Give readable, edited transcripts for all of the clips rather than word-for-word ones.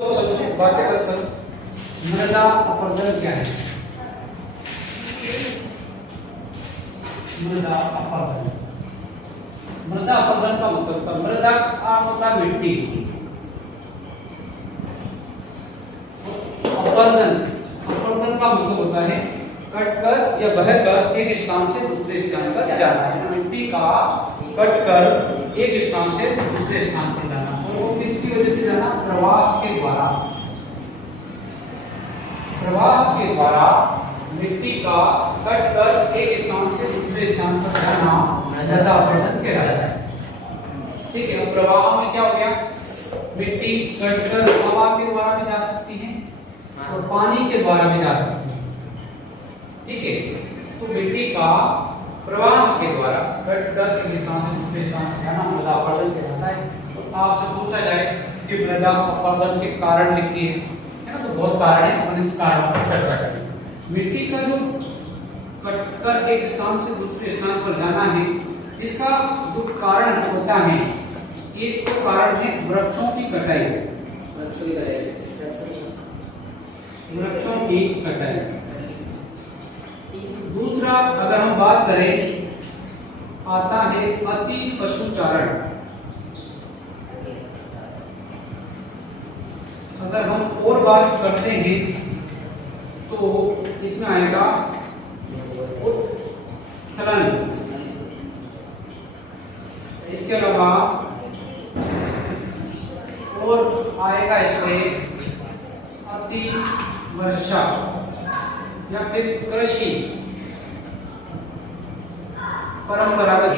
तो सबसे बातें करते हैं, मृदा अपरदन क्या है? मृदा अपरदन, मृदा अपरदन का मतलब मृदा होता है मिट्टी, अपरदन अपरदन का मतलब होता है कटकर या बहकर एक स्थान से दूसरे स्थान पर जाना है। मिट्टी का कटकर एक स्थान से दूसरे स्थान पर जाना, और वो किसकी वजह से जाना? प्रवाह के द्वारा। प्रवाह के द्वारा मिट्टी का कटकर एक स्थान से दूसरे स्थान पर जाना मृदा अपरदन कहलाता है। ठीक है, प्रवाह में क्या हो गया? मिट्टी कटकर हवा के द्वारा भी जा सकती है और पानी के द्वारा भी जा सकती है। ठीक है, तो मिट्टी का प्रवाह के द्वारा कटकर एक स्थान से दूसरे स्थान पर जाना मृदा अपरदन कहलाता है। तो आपसे पूछा जाए कि मृदा अपरदन के कारण लिखिए, है ना? तो बहुत कारण है, अपन इस कारण पर चर्चा करेंगे। मिट्टी का जो कटकर एक स्थान से दूसरे स्थान पर जाना है, इसका जो कारण होता है, एक तो कारण है वृक्षों की कटाई, वृक्षों की कटाई। दूसरा अगर हम बात करें, आता है अति पशुचारण। अगर हम और बात करते हैं तो इसमें आएगा उत्खनन। इसके अलावा और आएगा इसमें अति वर्षा या फिर कृषि परंपरागत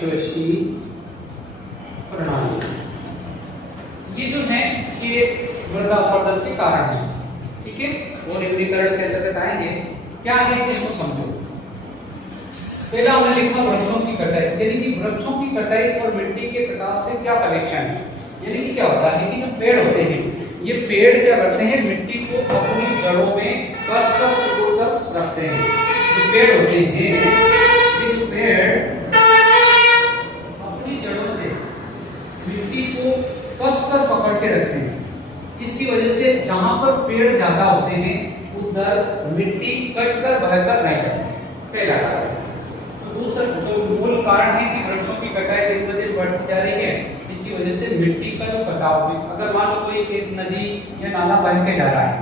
कृषि प्रणाली। ये जो है ये मृदा अपरदन के कारण है। ठीक है, और इवनीकरण कैसे बताएंगे, क्या है इसको समझो। पहला हमने लिखा वृक्षों की कटाई, यानी कि वृक्षों की कटाई और मिट्टी के कटाव से क्या कनेक्शन है? यानी कि क्या होता है कि जो पेड़ होते हैं, ये पेड़ क्या करते हैं? मिट्टी को अपनी जड़ों में कसकर सिकुड़कर रखते हैं। जो पेड़ होते हैं, ये जो पेड़ अपनी जड़ों से मिट्टी को कसकर पकड़ के रखते हैं। इसकी वजह से जहां पर पेड़ ज्यादा होते हैं उधर मिट्टी कटकर बहकर नहीं जाती। पहला कारण। तो दूसरा जो मूल कारण है कि वृक्षों की कटाई दिन ब दिन बढ़ती जा रही है, इसकी वजह से मिट्टी का जो कटाव है, अगर मान लो कोई एक नदी या नाला बह के जा रहा है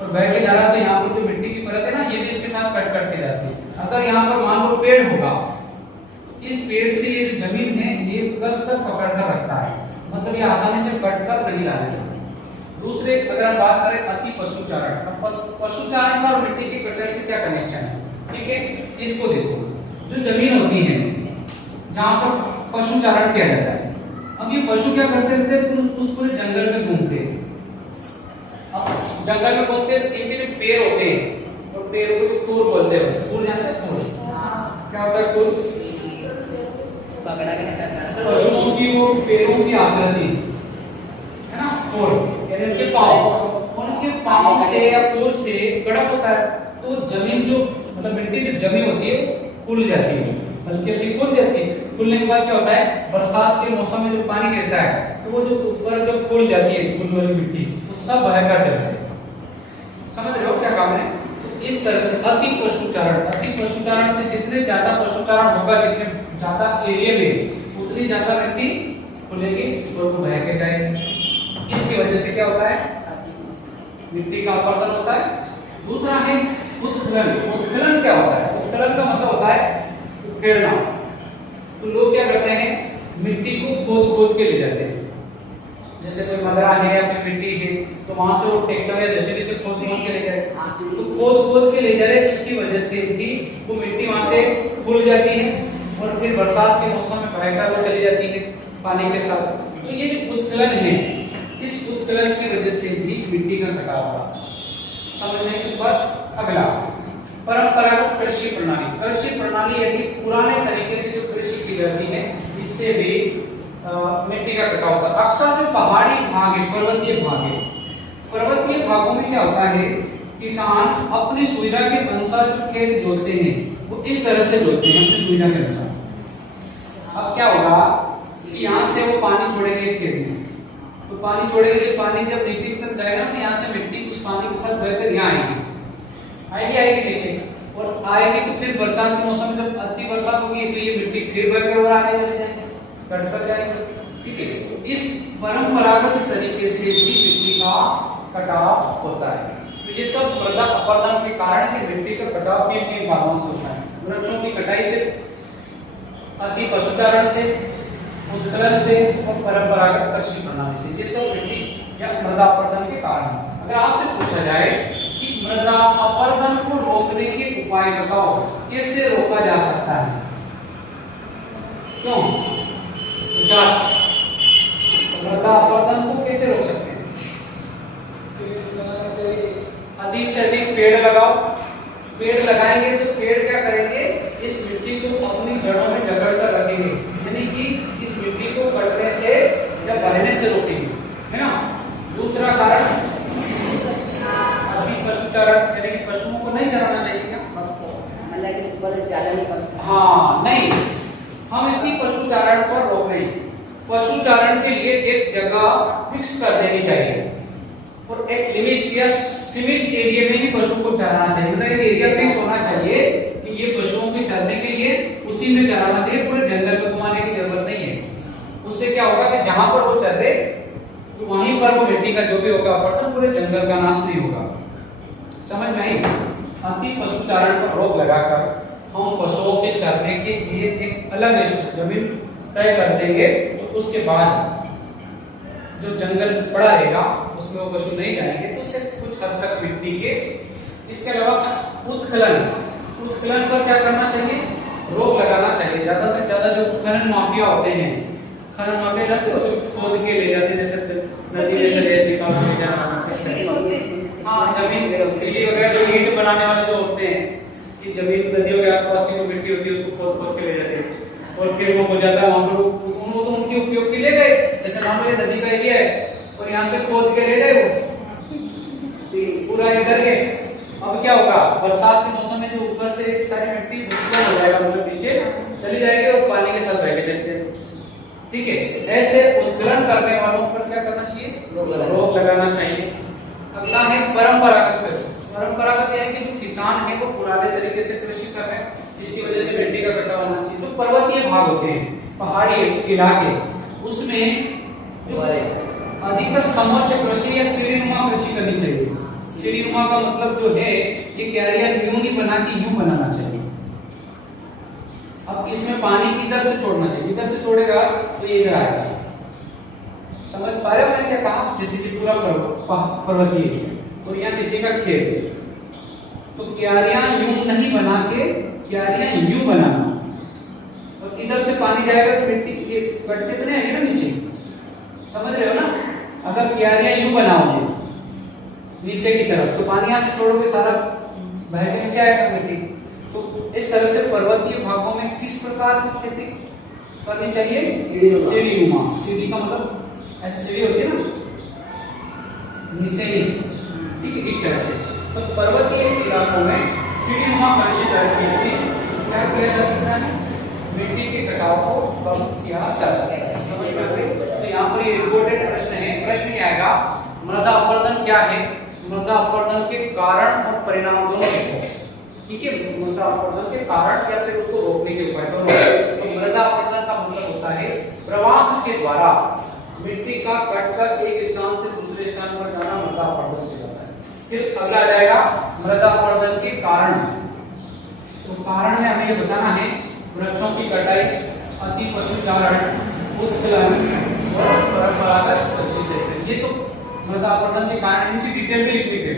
और बह के जा रहा है, तो यहाँ पर जो मिट्टी की परत है ना, ये भी इसके साथ कट कट के जाती है। अगर यहाँ पर मान लो पेड़ होगा, इस पेड़ से ये जमीन है ये कसकर पकड़ कर रखता है, मतलब ये आसानी से कट कर नहीं लाने। दूसरे अगर हम बात करें अति पशुचारण, पशुचारण का मिट्टी की कटाई से क्या कनेक्शन है? ठीक है, इसको देखो। जो जमीन होती है जहां पर पशुचारण किया जाता है, अब ये पशु क्या करते रहते हैं? उस पूरे जंगल में घूमते हैं। अब जंगल में घूमते हैं, इनके जो पेड़ होते हैं और पेड़ को तूर बोलते हैं। तूर जानते हैं? तूर क्या होता है? तूर पशुओं की वो पैरों की आकृति है ना, तूर यानी उनके पांव, उनके पांव से या तूर से कड़क होता है, तो जमीन जो मतलब मिट्टी जो जमी होती है खुल जाती है, हल्की हल्की खुल जाती है। खुलने के बाद क्या होता है? बरसात के मौसम में जो पानी गिरता है तो वो जो ऊपर जो खुल जाती है खुल वाली मिट्टी, वो सब बहकर चलती है। समझ रहे हो क्या काम है? तो इस तरह से अति पशुचारण से जितने ज्यादा पशुचारण होगा, जितने ज्यादा एरिया में, उतनी ज्यादा मिट्टी खुलेगी और वो बह के जाएगी। इसकी वजह से क्या होता है? मिट्टी का अपरदन होता है। दूसरा है उत्खनन। उत्खनन क्या होता है? उत्खनन का मतलब होता है उखेड़ना। तो लोग क्या करते हैं? मिट्टी को खोद खोद के ले जाते हैं। जैसे कोई मदरा है या फिर मिट्टी है, तो वहां से वो ट्रैक्टर या जैसे से खोद खोद के ले जाए, तो खोद खोद के ले जा रहे, उसकी वजह से भी वो मिट्टी वहां से खुल जाती है और फिर बरसात के मौसम में बहकर वो चली जाती है पानी के साथ। तो ये जो उत्खनन है, इस उत्खनन की वजह से भी मिट्टी का कटाव होगा। समझने के बाद अगला परंपरागत कृषि प्रणाली। कृषि प्रणाली यानी पुराने तरीके से जो कृषि की जाती है, इससे भी मिट्टी का कटाव होता है। अक्सर जो पहाड़ी भाग है, पर्वतीय भाग है, पर्वतीय भागों में क्या होता है? किसान अपनी सुविधा के अनुसार जो खेत जोतते हैं वो इस तरह से जोतते हैं अपनी सुविधा के अनुसार। अब क्या होगा कि यहाँ से वो पानी छोड़ेंगे खेत में, तो पानी छोड़ेंगे तो पानी जब नीचे तक जाएगा तो यहाँ से मिट्टी उस पानी के साथ बहकर यहाँ आएगी नीचे, और आएगी तो फिर बरसात के मौसम में जब अति बरसात होगी तो ये मिट्टी फिर बहकर और आगे चले जाएंगे, कट कर जाएंगे। ठीक है, तो इस परंपरागत तरीके से भी मिट्टी का कटाव होता है। तो ये सब मृदा अपरदन के कारण है कि मिट्टी का कटाव किन भागों से होता है। वृक्षों की कटाई से, अति पशुचारण से, उत्खनन से और परंपरागत कृषि प्रणाली से, ये सब मिट्टी या मृदा अपरदन के कारण है। अगर आपसे पूछा जाए कि मृदा अपरदन को रोकने के उपाय बताओ, कैसे रोका जा सकता है, क्यों मृदा अपरदन को कैसे रोक सकते हैं? अधिक से अधिक पेड़ लगाओ। पेड़ लगाएंगे तो पेड़ क्या करेंगे, इस मिट्टी को अपनी जड़ों में जकड़ कर रखेंगे, यानी कि इस मिट्टी को कटने से या बहने से रोकेंगे, है ना। दूसरा कारण अधिक पशुचारण, यानी कि पशुओं को नहीं चराना चाहिए क्या, हाँ नहीं, हम इसकी पशुचारण पर रोक रहे हैं। पशुचारण के लिए एक जगह फिक्स कर देनी चाहिए और एक लिमिट या सीमित एरिया में ही पशु को चराना चाहिए, मतलब एक एरिया फिक्स होना चाहिए कि ये पशुओं के चरने के लिए उसी में चराना चाहिए, पूरे जंगल में घुमाने की जरूरत नहीं है। उससे क्या होगा कि जहां पर वो चर रहे तो वहीं पर वो मिट्टी का जो भी होगा अपरदन, पूरे जंगल का नाश नहीं होगा। समझ में आई? अति पशुचारण पर रोक लगाकर हम पशुओं के चरने के लिए एक अलग जमीन तय कर देंगे, तो उसके बाद जो जंगल पड़ा रहेगा उसमें वो पशु नहीं जाएंगे, तो उससे कुछ हद तक मिट्टी के। इसके अलावा उत्खनन पर क्या करना चाहिए, रोक लगाना चाहिए। ज्यादा से ज्यादा जो खनन माफिया होते हैं, खनन माफिया जाते हो जो खोद के ले जाते हैं, जैसे नदी में से रेत निकाल के जाना, हाँ जमीन किले वगैरह जो ईंट बनाने वाले जो होते हैं कि जमीन नदियों के आसपास की जो मिट्टी होती है उसको खोद खोद के ले जाते हैं, और फिर वो हो जाता है वहां पर वो तो उनके उपयोग के ले गए, जैसे मान लो ये नदी का एरिया है और यहाँ से खोद के ले गए वो पूरा इधर के। अब क्या होगा, बरसात के मौसम में जो ऊपर से सारी मिट्टी भूस्खलन हो जाएगा, मतलब नीचे चली जाएगी और पानी के साथ बह के चलते हैं। ठीक है, ऐसे उत्खनन करने वालों पर क्या करना चाहिए, रोक लगाना चाहिए। अगला है परंपरागत कृषि। परंपरागत यानी कि जो किसान है वो पुराने तरीके से कृषि कर रहे हैं, जिसकी वजह से मिट्टी का कटाव होना चाहिए। जो पर्वतीय भाग होते हैं, पहाड़ी इलाके, उसमें जो अधिकतर समोच्च कृषि या सीढ़ीनुमा कृषि करनी चाहिए। सीढ़ीनुमा का मतलब जो है ये क्यारियां यूं नहीं बना के यूं बनाना चाहिए। अब इसमें पानी इधर से छोड़ना चाहिए, इधर से छोड़ेगा तो ये इधर आएगा। समझ पा रहे हो मैंने क्या कहा, जैसे कि पूरा पर्वतीय और यहाँ किसी का खेत, तो क्यारियां यूं नहीं बना के क्यारियां यूं बनाना, और इधर से पानी जाएगा तो मिट्टी ये कटते तो नहीं आएगी ना नीचे, समझ रहे हो ना। अगर क्यारियां यूं बनाओगे नीचे की तरफ तो पानी यहाँ से छोड़ोगे सारा बह के नीचे आएगा मिट्टी। तो इस तरह से पर्वतीय भागों में किस प्रकार की खेती करनी चाहिए, सीढ़ीनुमा। सीढ़ी का मतलब ऐसे सीढ़ी होती है ना, नीचे नहीं, ठीक है, इस तरह से। तो पर्वतीय इलाकों में सीढ़ीनुमा कृषि करके क्या किया जा सकता है, मिट्टी के कटाव को कम किया जा सकता है। समझ में आ गई? तो यहाँ पर ये इम्पोर्टेंट प्रश्न है। प्रश्न ये आएगा, मृदा अपरदन क्या है, मृदा अपरदन के कारण और परिणाम दोनों लिखो। ठीक है, मृदा अपरदन के कारण या फिर उसको रोकने के उपाय दोनों। तो मृदा अपरदन का मतलब होता है प्रवाह के द्वारा मिट्टी का कटकर एक स्थान से दूसरे स्थान पर जाना मृदा अपरदन से होता है। फिर अगला आ जाएगा मृदा अपरदन के कारण। तो कारण में हमें ये बताना है, वृक्षों की कटाई, अति पशुचारण, उत्खनन और परंपरागत कृषि। ये तो मृदा अपरदन के कारण, इनकी डिटेल में लिख लीजिए।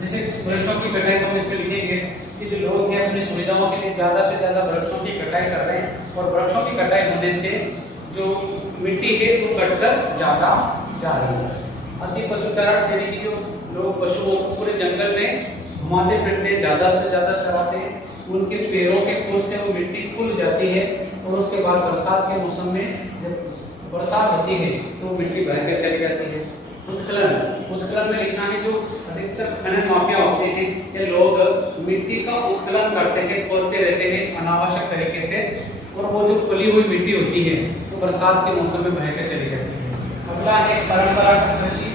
जैसे वृक्षों की कटाई को हम इसमें लिखेंगे कि जो लोग हैं अपनी सुविधाओं के लिए ज्यादा से ज्यादा वृक्षों की कटाई कर रहे हैं, और वृक्षों की कटाई होने से जो मिट्टी है वो कटकर ज्यादा जा रही है। अति पशुचारण यानी कि जो लोग पशुओं को पूरे जंगल में घुमाते फिरते ज्यादा से ज्यादा चराते हैं, उनके पैरों के खुर से वो मिट्टी खुल जाती है, और उसके बाद बरसात के मौसम में जब बरसात होती है तो मिट्टी बह कर चली जाती है। उत्खनन, उत्खनन में लिखना है जो अधिकतर खनन माफिया होते हैं, ये लोग मिट्टी का उत्खनन करते हैं, खोदते रहते हैं अनावश्यक तरीके से, और वो जो खुली हुई मिट्टी होती है तो बरसात के मौसम में बह कर चली जाती है। अब अगला है परंपरागत कृषि।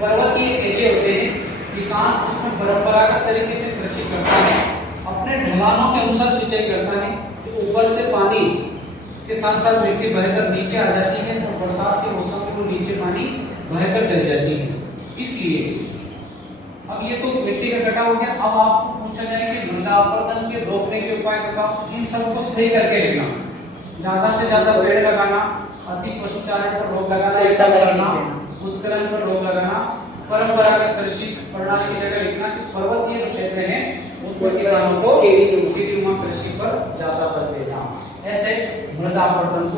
पर्वतीय एरिया होते हैं, किसान उसमें परंपरागत तरीके से कृषि करता है, अपने ढलानों के अनुसार सिंचाई करता है। तो ऊपर से पानी के साथ साथ मिट्टी बहकर नीचे आ जाती है, तो बरसात के मौसम में वो नीचे पानी बहकर चली जाती है। इसलिए अब ये तो मिट्टी का कटाव हो गया। अब आपको पूछा जाए कि मृदा अपरदन के रोकने के उपाय बताओ। इन सबको सही करके लिखना, ज्यादा से ज्यादा पेड़ लगाना, अति पशुचारण पर रोक लगाना, उत्खनन पर रोक लगाना, परंपरागत कृषि प्रणाली की जगह लिखना कि पर्वतीय क्षेत्र है उसमें किसानों को सीढ़ीनुमा कृषि पर ज्यादा बल देना। ऐसे मृदा अपरदन